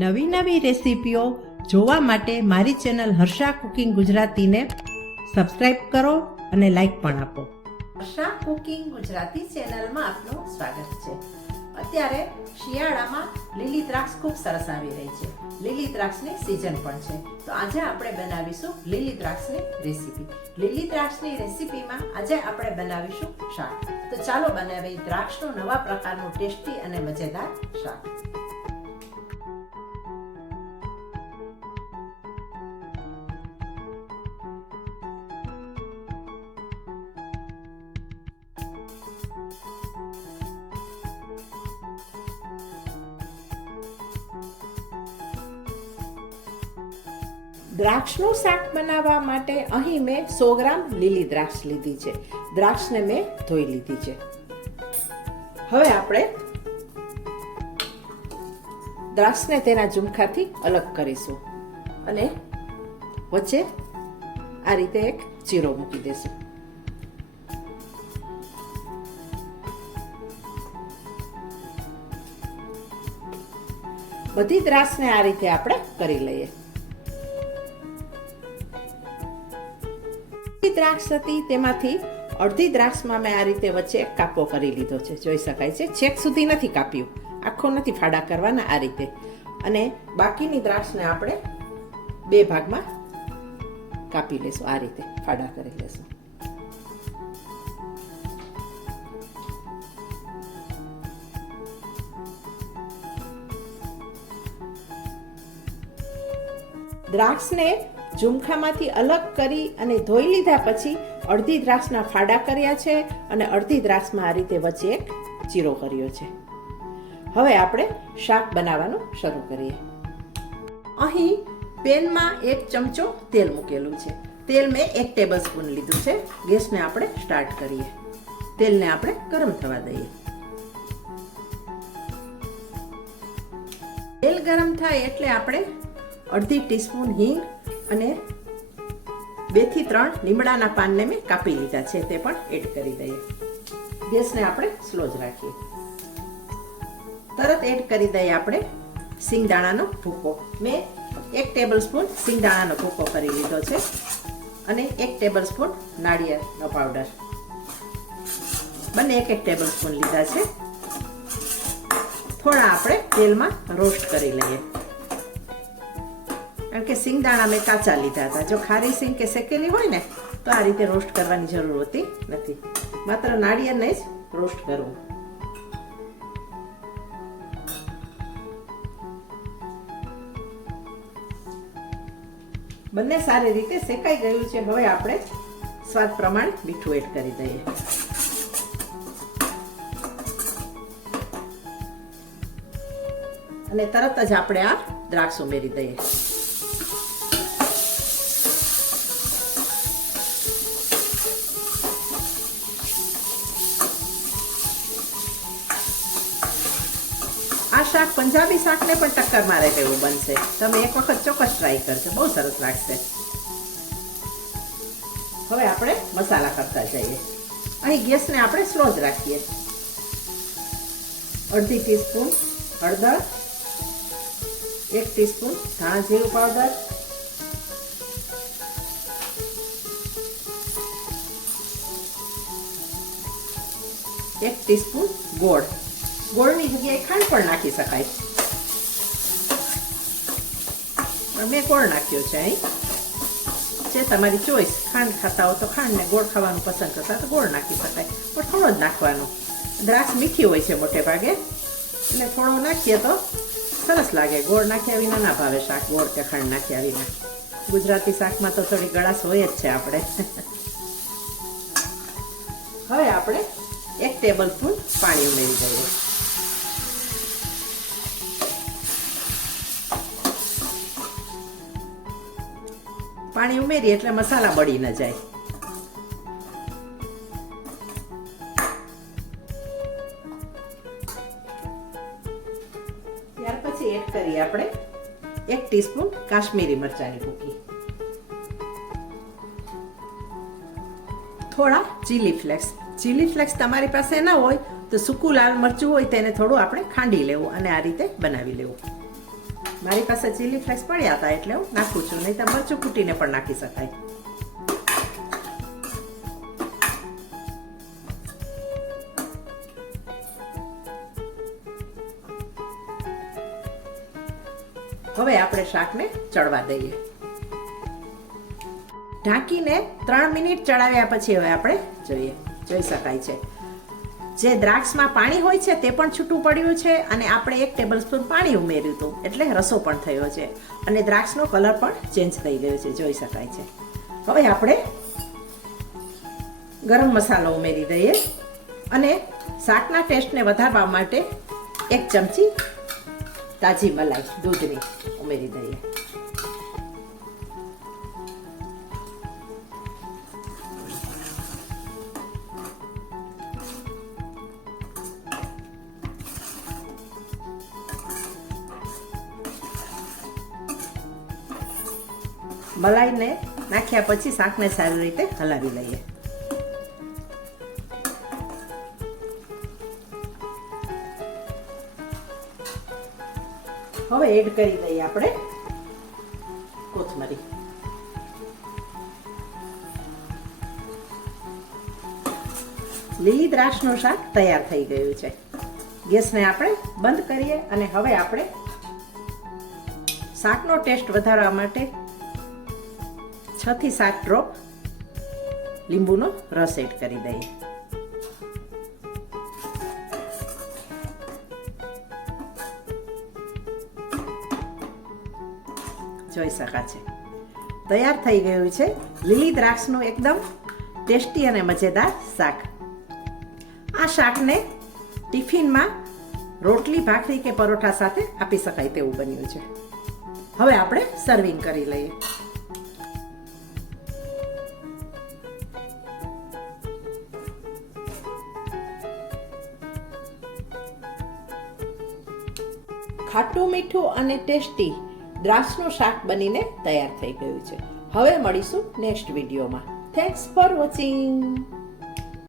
નવી નવી રેસીપીઓ જોવા માટે મારી ચેનલ હર્ષા કુકિંગ ગુજરાતીને સબસ્ક્રાઇબ કરો અને લાઈક પણ આપો. હર્ષા કુકિંગ ગુજરાતી ચેનલમાં આપનું સ્વાગત છે. અત્યારે શિયાળામાં લીલી દ્રાક્ષ ખૂબ સરસ આવી રહી છે. લીલી દ્રાક્ષની સિઝન પણ છે. તો આજે આપણે બનાવીશું લીલી દ્રાક્ષની રેસીપી. લીલી દ્રાક્ષની રેસીપીમાં આજે આપણે બનાવીશું શાક. તો ચાલો બનાવીએ દ્રાક્ષનું નવા પ્રકારનું ટેસ્ટી અને મજેદાર શાક. દ્રાક્ષનું શાક બનાવવા માટે અહીં મેં 100 ગ્રામ લીલી દ્રાક્ષ લીધી છે. દ્રાક્ષને મેં ધોઈ લીધી છે. હવે આપણે દ્રાક્ષને તેના ઝુમખાથી અલગ કરીશું અને વચ્ચે આ રીતે એક ચીરો મૂકી દેશું. બધી દ્રાક્ષને આ રીતે આપણે કરી લઈએ. દ્રાક્ષ હતી તેમાંથી અડધી દ્રાક્ષમાં મેં આ રીતે વચ્ચે એક કાપો કરી લીધો છે. જોઈ શકાય છે. છેક સુધી નથી કાપ્યું, આખો નથી ફાડા કરવાના, આ રીતે. અને બાકીની દ્રાક્ષને આપણે 2 ભાગમાં કાપી લેશું, આ રીતે ફાડા કરી લેશું. દ્રાક્ષને ઝુમખામાંથી અલગ કરી અને ધોઈ લીધા પછી અડધી દ્રાક્ષના ફાડા કર્યા છે અને અડધી દ્રાક્ષમાં આ રીતે વચ્ચે એક ચીરો કર્યો છે. હવે આપણે શાક બનાવવાનું શરૂ કરીએ. અહીં પેનમાં 1 ચમચો તેલ મૂકેલું છે. તેલ મેં 1 ટેબલસ્પૂન લીધું છે. ગેસને આપણે સ્ટાર્ટ કરીએ. તેલને આપણે ગરમ થવા દઈએ. તેલ ગરમ થાય એટલે આપણે અડધી ટીસ્પૂન હિંગ અને 2 થી 3 લીમડાના પાનને મેં કાપી લીધા છે, તે પણ એડ કરી દઈએ. ગેસને આપણે સ્લો જ રાખીએ. તરત એડ કરી દઈએ આપણે સિંગદાણાનો ભૂકો. મેં 1 ટેબલસ્પૂન સિંગદાણાનો ભૂકો કરી લીધો છે અને 1 ટેબલસ્પૂન નાળિયેરનો પાવડર, બંને 1 ટેબલસ્પૂન લીધા છે. થોડા આપણે તેલમાં રોસ્ટ કરી લઈએ, કારણ કે સિંગદાણા મેં કાચા લીધા હતા. જો ખારી સિંગ કે શેકેલી હોય ને તો આ રીતે રોસ્ટ કરવાની જરૂર હોતી નથી. માત્ર નાળિયેરને જ રોસ્ટ કરવું. બંને સારી રીતે શેકાઈ ગયું છે. હવે આપણે સ્વાદ પ્રમાણે મીઠું એડ કરી દઈએ. અને તરત જ આપણે આ દ્રાક્ષ ઉમેરી દઈએ. આ શાક પંજાબી શાકને પણ ટક્કર મારે તેવું બનશે. તમે એક વખત ચોક્કસ ટ્રાય કરજો, બહુ સરસ લાગશે. હવે આપણે મસાલા કરતા જઈએ. અહીં ગેસને આપણે સ્લો જ રાખીએ. અડધી ટીસ્પૂન હળદર, 1 ટીસ્પૂન ધાણા જીરું પાવડર, 1 ટીસ્પૂન ગોળ. ગોળની જગ્યાએ ખાંડ પણ નાખી શકાય, પણ મેં ગોળ નાખ્યો છે. અહીં જે તમારી ચોઈસ, ખાંડ ખાતા હો તો ખાંડ ને ગોળ ખાવાનું પસંદ કરતા તો ગોળ નાખી શકાય, પણ થોડો જ નાખવાનો. દ્રાક્ષ મીઠી હોય છે મોટે ભાગે, એટલે થોડો નાખીએ તો સરસ લાગે. ગોળ નાખ્યા વિના ના ભાવે શાક, ગોળ કે ખાંડ નાખ્યા વિના. ગુજરાતી શાકમાં તો થોડી ગળાશ હોય જ છે આપણે. હવે આપણે 1 ટેબલસ્પૂન પાણી ઉમેરી દઈએ. પાણી ઉમેરીએ એટલે મસાલા બળી ન જાય. ત્યાર પછી એડ કરીએ આપણે 1 ટીસ્પૂન કાશ્મીરી મરચાંની ભૂકી, થોડા ચીલી ફ્લેક્સ. ચીલી ફ્લેક્સ તમારી પાસે ન હોય તો સૂકું લાલ મરચું હોય તેને થોડું આપણે ખાંડી લેવું અને આ રીતે બનાવી લેવું. મારી પાસે ચીલી ફ્લેક્સ પડ્યા હતા એટલે હું નાખું છું, નહીં તો મરચું કૂટીને પણ નાખી શકાય. હવે આપણે શાકને ચડવા દઈએ. ઢાંકીને 3 મિનિટ ચડાવ્યા પછી હવે આપણે જોઈ શકાય છે જે દ્રાક્ષમાં પાણી હોય છે તે પણ છૂટું પડ્યું છે અને આપણે 1 ટેબલસ્પૂન પાણી ઉમેર્યું હતું એટલે રસો પણ થયો છે અને દ્રાક્ષનો કલર પણ ચેન્જ થઈ ગયો છે, જોઈ શકાય છે. હવે આપણે ગરમ મસાલો ઉમેરી દઈએ અને શાકના ટેસ્ટને વધારવા માટે 1 ચમચી તાજી મલાઈ દૂધની ઉમેરી દઈએ. મલાઈને નાખ્યા પછી શાકને સારી રીતે હલાવી લઈએ. હવે એડ કરી દઈએ આપણે કોથમરી. લીલી દ્રાક્ષનું શાક તૈયાર થઈ ગયું છે. ગેસને આપણે બંધ કરીએ અને હવે આપણે શાકનો ટેસ્ટ વધારવા માટે 6 થી 7 ડ્રોપ લીંબુનો રસ એડ કરી દઈએ. જોઈ શકાય છે તૈયાર થઈ ગયું છે લીલી દ્રાક્ષનું એકદમ ટેસ્ટી અને મજેદાર શાક. આ શાકને ટિફિનમાં રોટલી, ભાખરી કે પરોઠા સાથે આપી શકાય તેવું બન્યું છે. હવે આપણે સર્વિંગ કરી લઈએ. ખાટું, મીઠું અને ટેસ્ટી દ્રાક્ષનું શાક બનીને તૈયાર થઈ ગયું છે. હવે મળીશું નેક્સ્ટ વિડીયોમાં. Thanks for watching.